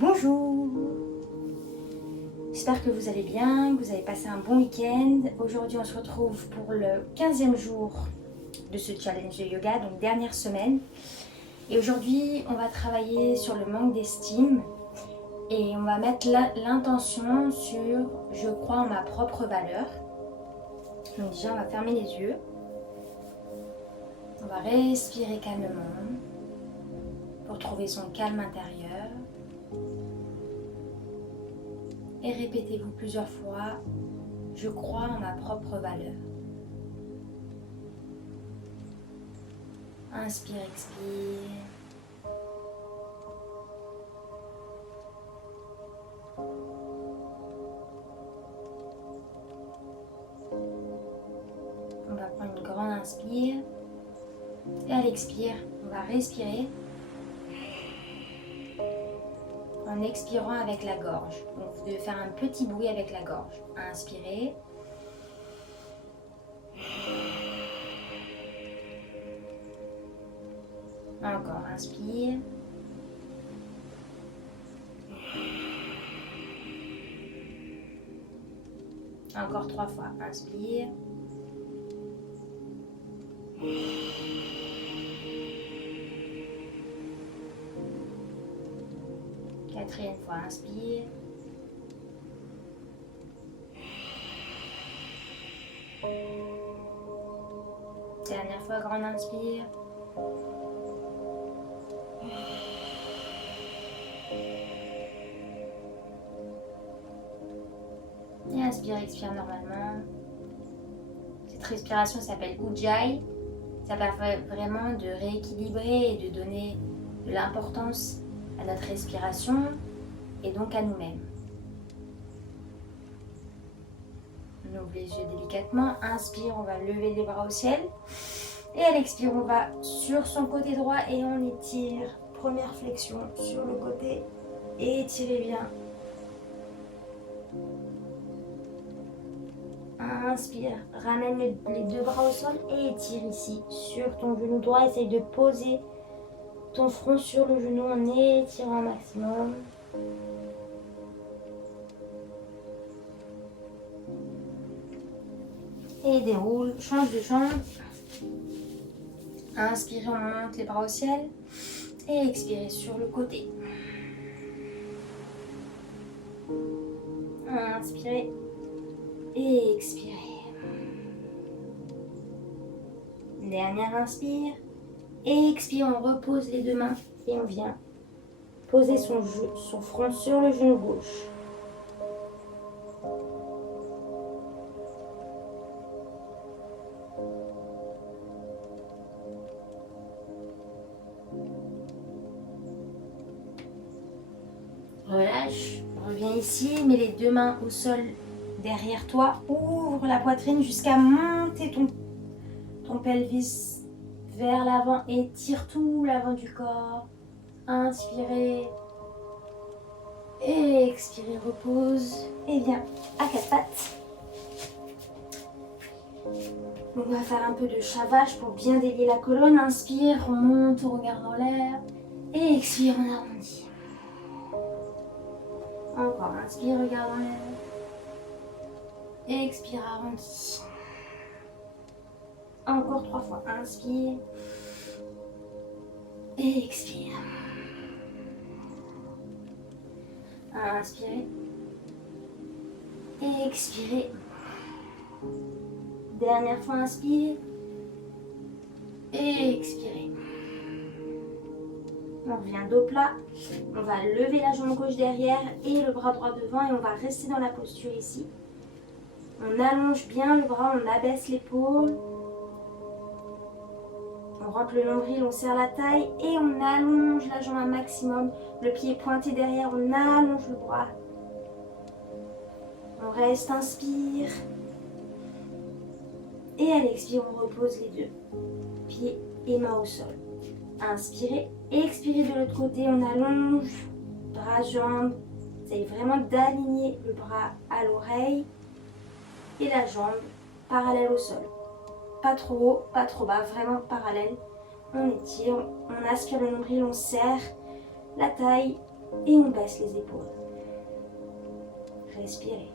Bonjour, j'espère que vous allez bien, que vous avez passé un bon week-end. Aujourd'hui on se retrouve pour le 15e jour de ce challenge de yoga, donc dernière semaine. Et aujourd'hui on va travailler sur le manque d'estime et on va mettre l'intention sur « je crois en ma propre valeur ». Donc déjà on va fermer les yeux, on va respirer calmement pour trouver son calme intérieur. Et répétez-vous plusieurs fois, je crois en ma propre valeur. Inspire, expire. On va prendre une grande inspire. Et à l'expire, on va respirer en expirant avec la gorge. Donc vous devez faire un petit bruit avec la gorge. Inspirez. Encore, inspire. Encore 3 fois, inspire. Quatrième fois, inspire. Dernière fois, grande inspire. Et inspire, expire normalement. Cette respiration s'appelle Ujjayi. Ça permet vraiment de rééquilibrer et de donner de l'importance à notre respiration et donc à nous-mêmes. On ouvre les yeux délicatement. Inspire, on va lever les bras au ciel. Et à l'expire, on va sur son côté droit et on étire. Première flexion sur le côté. Et étirez bien. Inspire, ramène les deux bras au sol et étire ici sur ton genou droit. Essaye de poser ton front sur le genou en étirant un maximum. Et déroule, change de jambe. Inspirez, on monte les bras au ciel. Et expirez sur le côté. Inspirez. Et expirez. Dernière inspire. Et expire, on repose les deux mains. Et on vient poser son front sur le genou gauche. Relâche, reviens ici, mets les deux mains au sol derrière toi, ouvre la poitrine jusqu'à monter ton pelvis vers l'avant et tire tout l'avant du corps. Inspirez et expirez, repose et viens à quatre pattes. On va faire un peu de chat vache pour bien délier la colonne. Inspire, on monte, on regarde en l'air et expire, on arrondit. Encore, inspire, regarde en l'air. Expire, arrondi. Encore 3 fois, inspire. Et expire. Inspirez. Et expirez. Dernière fois, inspire. Et expirez. On revient dos plat. On va lever la jambe gauche derrière et le bras droit devant et on va rester dans la posture ici. On allonge bien le bras, on abaisse l'épaule. On rentre le nombril, on serre la taille et on allonge la jambe un maximum. Le pied pointé derrière, on allonge le bras. On reste, inspire. Et à l'expire, on repose les deux pieds et mains au sol. Inspirez, expirez de l'autre côté, on allonge, bras, jambes. Essayez vraiment d'aligner le bras à l'oreille et la jambe parallèle au sol. Pas trop haut, pas trop bas, vraiment parallèle. On étire, on aspire le nombril, on serre la taille et on baisse les épaules. Respirez.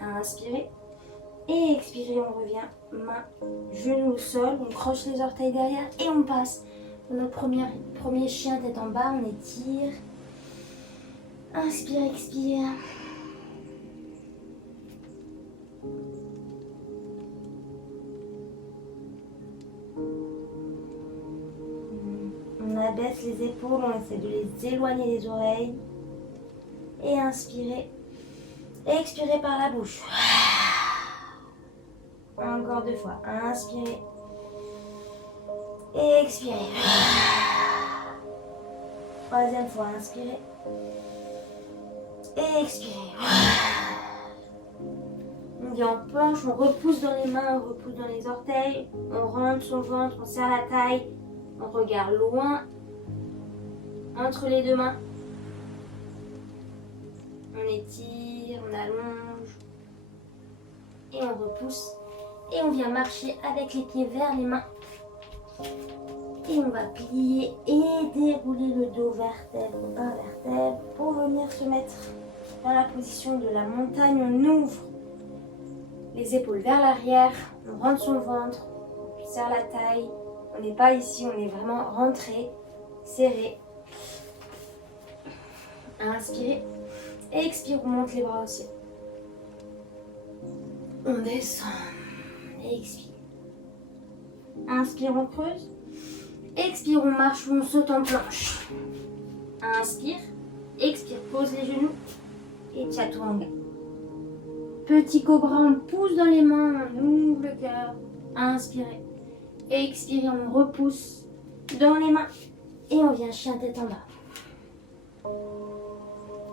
Inspirez. Et expirez, on revient, main, genou au sol, on croche les orteils derrière et on passe. Notre premier chien tête en bas, on étire. Inspire, expire. On abaisse les épaules, on essaie de les éloigner des oreilles. Et inspirez. Expirez par la bouche. Encore 2 fois. Inspirez. Et expirez. 3e fois. Inspirez. Et expirez. On vient en planche, on repousse dans les mains, on repousse dans les orteils. On rentre son ventre, on serre la taille. On regarde loin. Entre les 2 mains. On étire, on allonge. Et on repousse. Et on vient marcher avec les pieds vers les mains. Et on va plier et dérouler le dos vertèbre par vertèbre pour venir se mettre dans la position de la montagne. On ouvre les épaules vers l'arrière, on rentre son ventre, on serre la taille. On n'est pas ici, on est vraiment rentré, serré. Inspirez. Expire, on monte les bras au ciel. On descend. Expire. Inspire, on creuse. Expire, on marche ou on saute en planche. Inspire. Expire, pose les genoux. Et chaturanga. Petit cobra, on pousse dans les mains, on ouvre le cœur. Inspirez. Expirez, on repousse dans les mains. Et on vient chien tête en bas.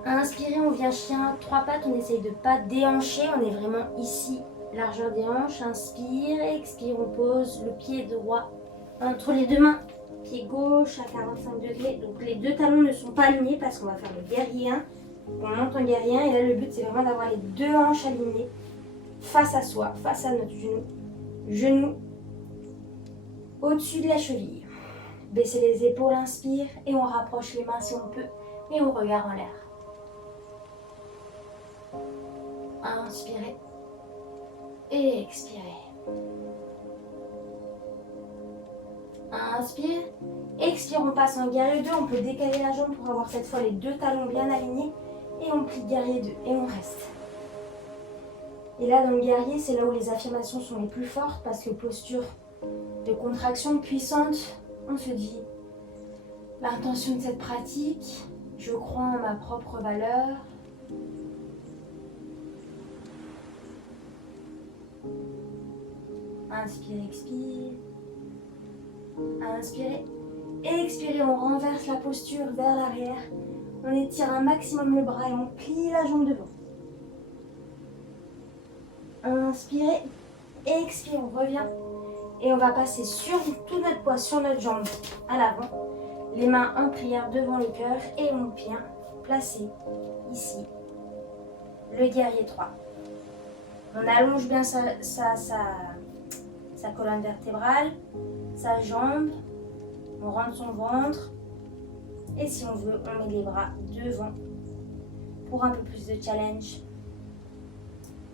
Inspirez, on vient chien 3 pattes, on essaye de ne pas déhancher, on est vraiment ici, largeur des hanches. Inspire, expire, on pose le pied droit entre les 2 mains, pied gauche à 45 degrés. Donc les 2 talons ne sont pas alignés parce qu'on va faire le guerrier 1. On monte en guerrier 1 et là le but c'est vraiment d'avoir les 2 hanches alignées face à soi, face à notre genou. Genou au-dessus de la cheville. Baissez les épaules, inspire et on rapproche les mains si on peut et on regarde en l'air. Inspirez et expirez. Inspire, expire, on passe en guerrier 2, on peut décaler la jambe pour avoir cette fois les 2 talons bien alignés et on plie guerrier 2 et on reste. Et là dans le guerrier, c'est là où les affirmations sont les plus fortes parce que posture de contraction puissante, on se dit l'intention de cette pratique, je crois en ma propre valeur. Inspire, expire. Inspirez. Expirez, on renverse la posture vers l'arrière. On étire un maximum le bras et on plie la jambe devant. Inspirez. Expire, on revient. Et on va passer sur tout notre poids sur notre jambe à l'avant. Les mains en prière devant le cœur et on vient placer ici le guerrier 3. On allonge bien sa colonne vertébrale, sa jambe, on rentre son ventre et si on veut, on met les bras devant pour un peu plus de challenge.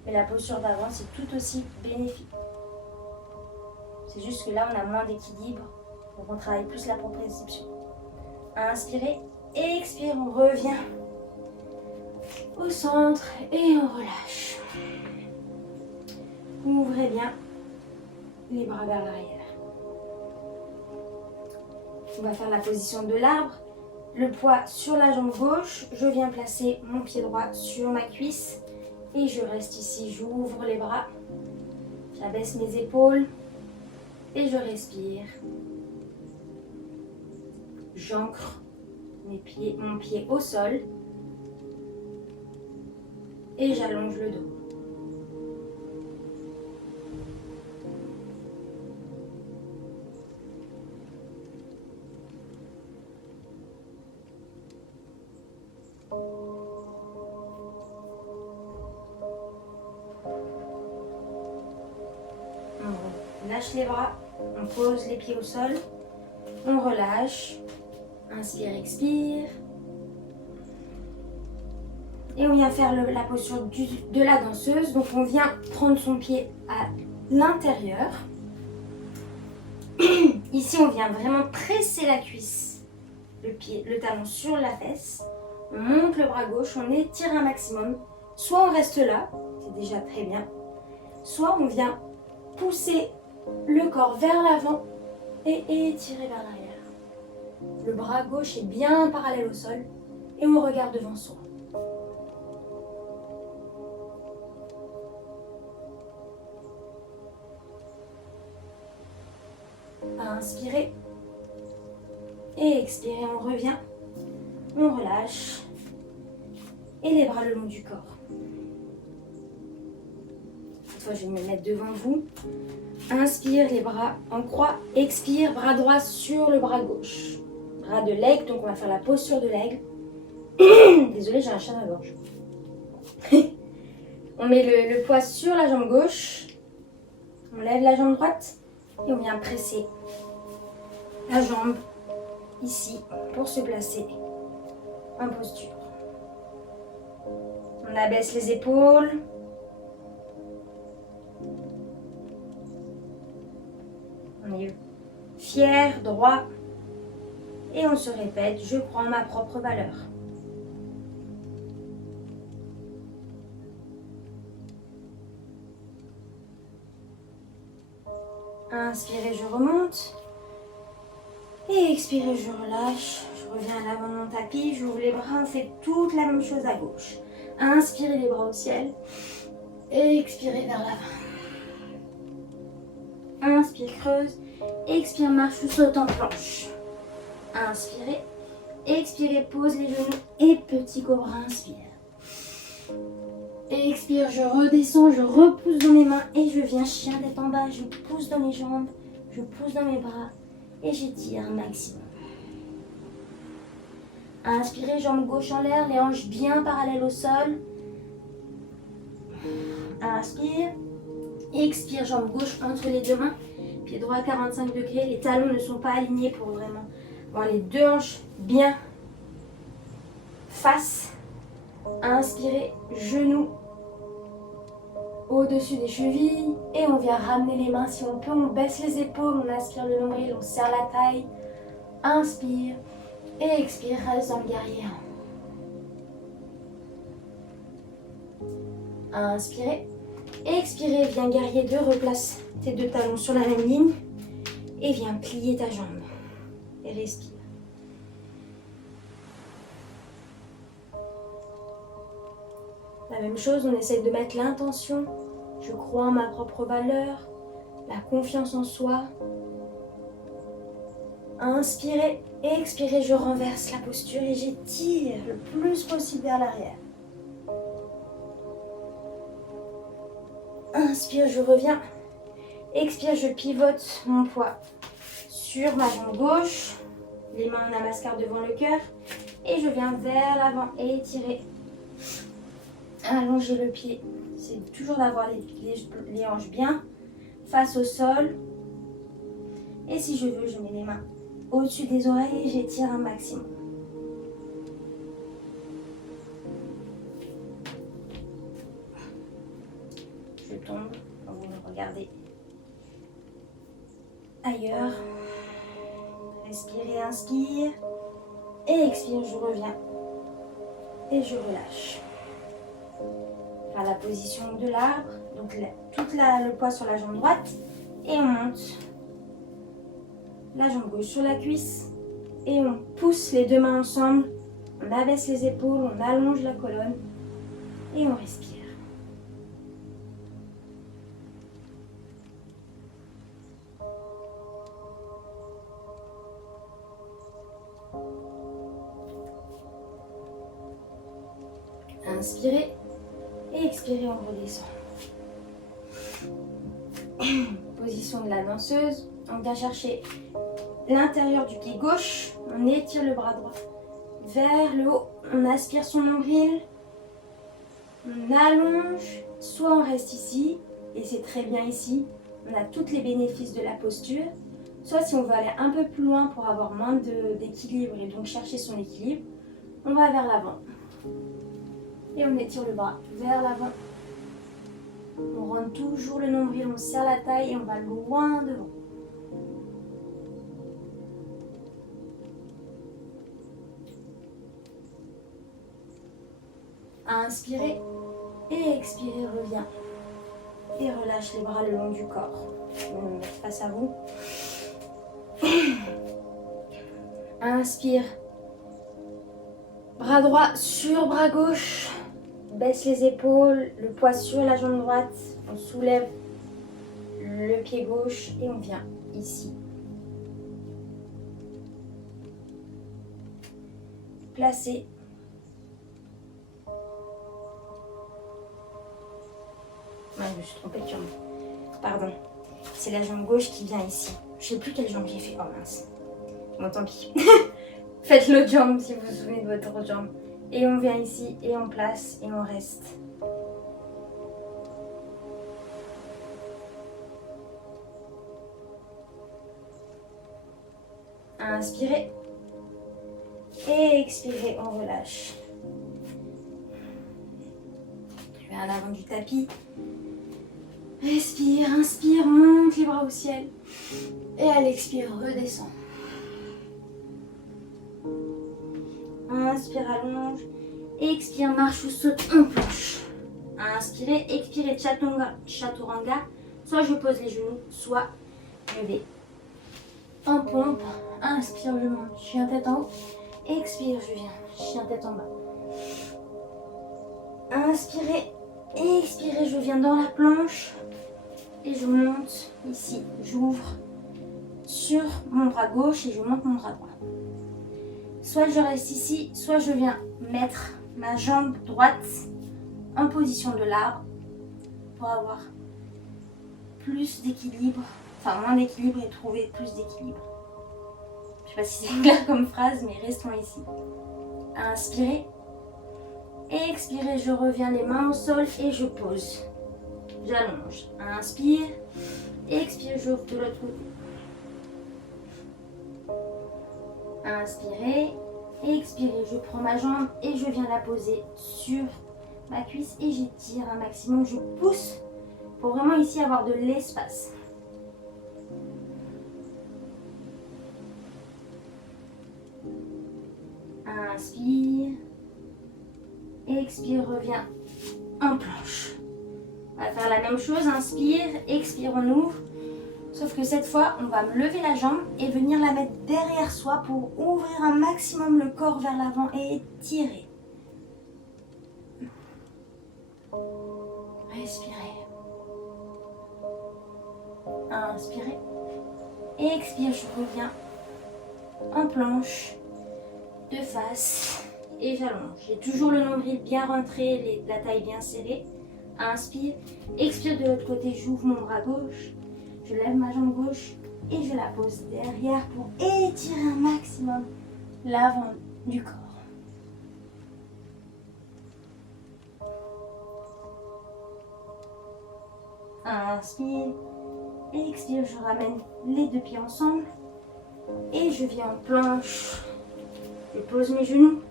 Mais la posture d'avant, c'est tout aussi bénéfique. C'est juste que là, on a moins d'équilibre, donc on travaille plus la proprioception. Inspirez, expire, on revient au centre et on relâche. Ouvrez bien les bras vers l'arrière. On va faire la position de l'arbre. Le poids sur la jambe gauche. Je viens placer mon pied droit sur ma cuisse. Et je reste ici. J'ouvre les bras. J'abaisse mes épaules. Et je respire. J'ancre mon pied au sol. Et j'allonge le dos. lâche les bras, on pose les pieds au sol, on relâche, inspire, expire. Et on vient faire la posture de la danseuse. Donc on vient prendre son pied à l'intérieur. Ici on vient vraiment presser la cuisse, le talon sur la fesse. On monte le bras gauche, on étire un maximum. Soit on reste là, c'est déjà très bien. Soit on vient pousser le corps vers l'avant et étirer vers l'arrière. Le bras gauche est bien parallèle au sol et on regarde devant soi. Inspirez et expirez, on revient, on relâche et les bras le long du corps. Cette fois, je vais me mettre devant vous. Inspire, les bras en croix, expire, bras droit sur le bras gauche. Bras de l'aigle, donc on va faire la posture de l'aigle. Désolée, j'ai un chat dans la gorge. On met le poids sur la jambe gauche, on lève la jambe droite et on vient presser la jambe ici pour se placer en posture. On abaisse les épaules. On est fier, droit. Et on se répète, je crois en ma propre valeur. Inspirez, je remonte. Et expirez, je relâche. Je reviens à l'avant de mon tapis. J'ouvre les bras. On fait toute la même chose à gauche. Inspirez les bras au ciel. Et expirez vers l'avant. Inspire, creuse. Expire, marche ou saute en planche. Inspirez. Expirez, pose les genoux. Et petit cobra, inspire. Expire, je redescends, je repousse dans mes mains et je viens chien tête en bas. Je pousse dans mes jambes, je pousse dans mes bras et j'étire un maximum. Inspirez, jambe gauche en l'air, les hanches bien parallèles au sol. Inspire. Expire, jambe gauche entre les deux mains. Pied droit à 45 degrés. Les talons ne sont pas alignés pour vraiment avoir les deux hanches bien face. Inspirez, genoux au-dessus des chevilles et on vient ramener les mains si on peut, on baisse les épaules, on aspire le nombril, on serre la taille. Inspire et expire, reste dans le guerrier. Inspirez, expirez, viens guerrier 2, replace tes deux talons sur la même ligne et viens plier ta jambe et respire. La même chose, on essaie de mettre l'intention. Je crois en ma propre valeur, la confiance en soi. Inspirez, expirez, je renverse la posture et j'étire le plus possible vers l'arrière. Inspire, je reviens. Expire, je pivote mon poids sur ma jambe gauche. Les mains en namaskar devant le cœur. Et je viens vers l'avant et étirer. Allonger le pied, c'est toujours d'avoir les hanches bien face au sol. Et si je veux, je mets les mains au-dessus des oreilles et j'étire un maximum. Je tombe, vous me regardez ailleurs. Respirez, inspire. Et expire, je reviens. Et je relâche. À la position de l'arbre, donc le poids sur la jambe droite et on monte la jambe gauche sur la cuisse et on pousse les deux mains ensemble, on abaisse les épaules, on allonge la colonne et on respire. Inspirez. Et expirez, on redescend. Position de la danseuse. On vient chercher l'intérieur du pied gauche. On étire le bras droit vers le haut. On aspire son nombril. On allonge. Soit on reste ici. Et c'est très bien ici. on a tous les bénéfices de la posture. Soit si on veut aller un peu plus loin pour avoir moins d'équilibre et donc chercher son équilibre, on va vers l'avant. Et on étire le bras vers l'avant. On rentre toujours le nombril, on serre la taille et on va loin devant. Inspirez et expirez, reviens. Et relâche les bras le long du corps. On va me mettre face à vous. Inspire. Bras droit sur bras gauche. Baisse les épaules, le poids sur la jambe droite. On soulève le pied gauche et on vient ici. Placez. Je me suis trompée de jambe. Pardon. C'est la jambe gauche qui vient ici. Je sais plus quelle jambe j'ai fait. Oh mince. Bon, tant pis. Faites l'autre jambe si vous vous souvenez de votre autre jambe. Et on vient ici et on place et on reste. Inspirez. Et expirez, on relâche. Je vais à l'avant du tapis. Respire, inspire, monte les bras au ciel. Et à l'expire, redescend. Inspire, allonge. Expire, marche ou saute, on planche. Inspirez, expirez, chaturanga. Soit je pose les genoux, soit je vais en pompe. Inspire, je monte, chien tête en haut. Expire, je viens, chien tête en bas. Inspirez, expirez, je viens dans la planche. Et je monte ici, j'ouvre sur mon bras gauche et je monte mon bras droit. Soit je reste ici, soit je viens mettre ma jambe droite en position de l'arbre pour avoir plus d'équilibre, enfin moins d'équilibre et trouver plus d'équilibre. Je ne sais pas si c'est clair comme phrase, mais restons ici. Inspirez, expirez, je reviens les mains au sol et je pose. J'allonge. Inspire, expire, j'ouvre de l'autre côté. Inspirez, expirez, je prends ma jambe et je viens la poser sur ma cuisse et j'étire un maximum, je pousse pour vraiment ici avoir de l'espace. Inspire, expire, reviens en planche. On va faire la même chose, inspire, expire, on ouvre. Sauf que cette fois, on va lever la jambe et venir la mettre derrière soi pour ouvrir un maximum le corps vers l'avant et étirer. Respirez. Inspirez. Expire, je reviens en planche, de face et j'allonge. J'ai toujours le nombril bien rentré, la taille bien serrée. Inspire, expire de l'autre côté, j'ouvre mon bras gauche, je lève ma jambe gauche et je la pose derrière pour étirer un maximum l'avant du corps. Inspire, expire, je ramène les deux pieds ensemble et je viens en planche. Je pose mes genoux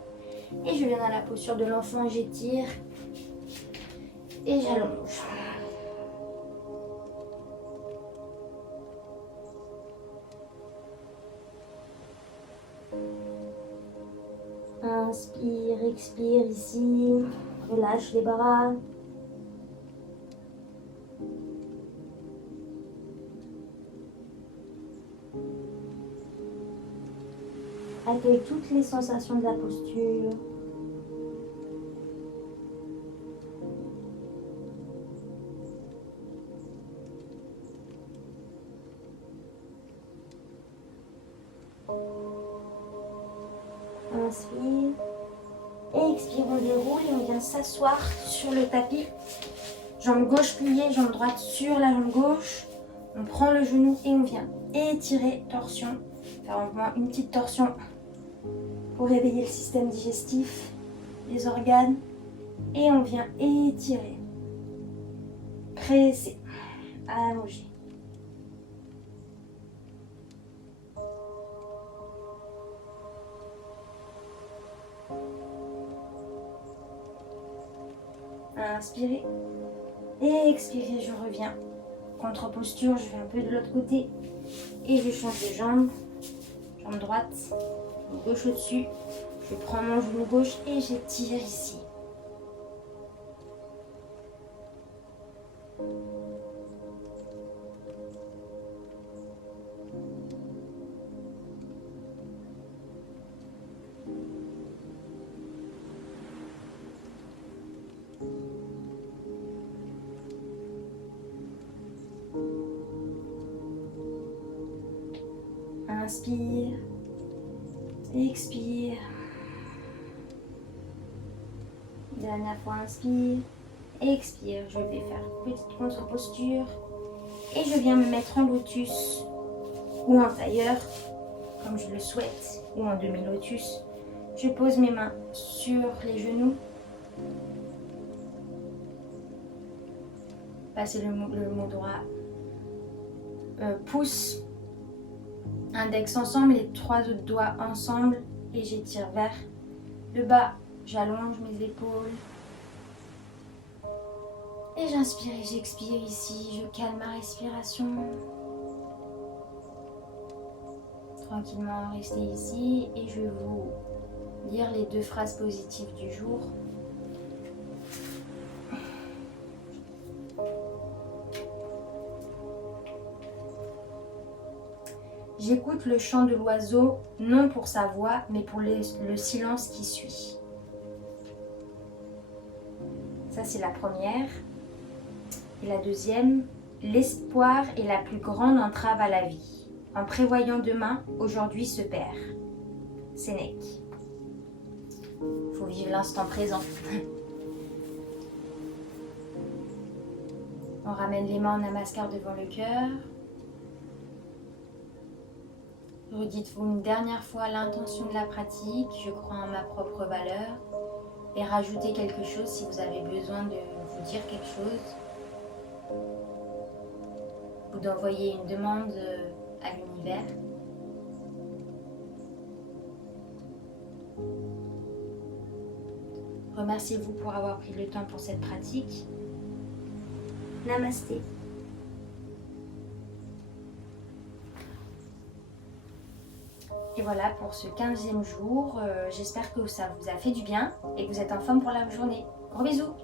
et je viens dans la posture de l'enfant, j'étire. Et j'allonge. Inspire, expire ici. Relâche les bras. Accueille toutes les sensations de la posture. Inspire. Et expire, on déroule et on vient s'asseoir sur le tapis. Jambe gauche pliée, jambe droite sur la jambe gauche. On prend le genou et on vient étirer, torsion. Faire au moins une petite torsion pour réveiller le système digestif, les organes. Et on vient étirer. Presser. Allonger. Inspirez. Et expirez, je reviens. Contre-posture, je vais un peu de l'autre côté. Et je change de jambe. Jambe droite, gauche au-dessus. Je prends mon genou gauche et j'étire ici. Inspire, expire. Dernière fois, inspire, expire. Je vais faire petite contre-posture et je viens me mettre en lotus ou en tailleur, comme je le souhaite, ou en demi-lotus. Je pose mes mains sur les genoux. Passez le mot droit. Pouce, index ensemble, les 3 autres doigts ensemble et j'étire vers le bas. J'allonge mes épaules. Et j'inspire et j'expire ici. Je calme ma respiration. Tranquillement, restez ici et je vais vous lire les 2 phrases positives du jour. J'écoute le chant de l'oiseau, non pour sa voix, mais pour le silence qui suit. Ça, c'est la première. Et la deuxième, l'espoir est la plus grande entrave à la vie. En prévoyant demain, aujourd'hui se perd. Sénèque. Il faut vivre l'instant présent. On ramène les mains en namaskar devant le cœur. Redites-vous une dernière fois l'intention de la pratique. Je crois en ma propre valeur. Et rajoutez quelque chose si vous avez besoin de vous dire quelque chose. Ou d'envoyer une demande à l'univers. Remerciez-vous pour avoir pris le temps pour cette pratique. Namasté. Et voilà pour ce 15e jour. J'espère que ça vous a fait du bien et que vous êtes en forme pour la journée. Gros bisous!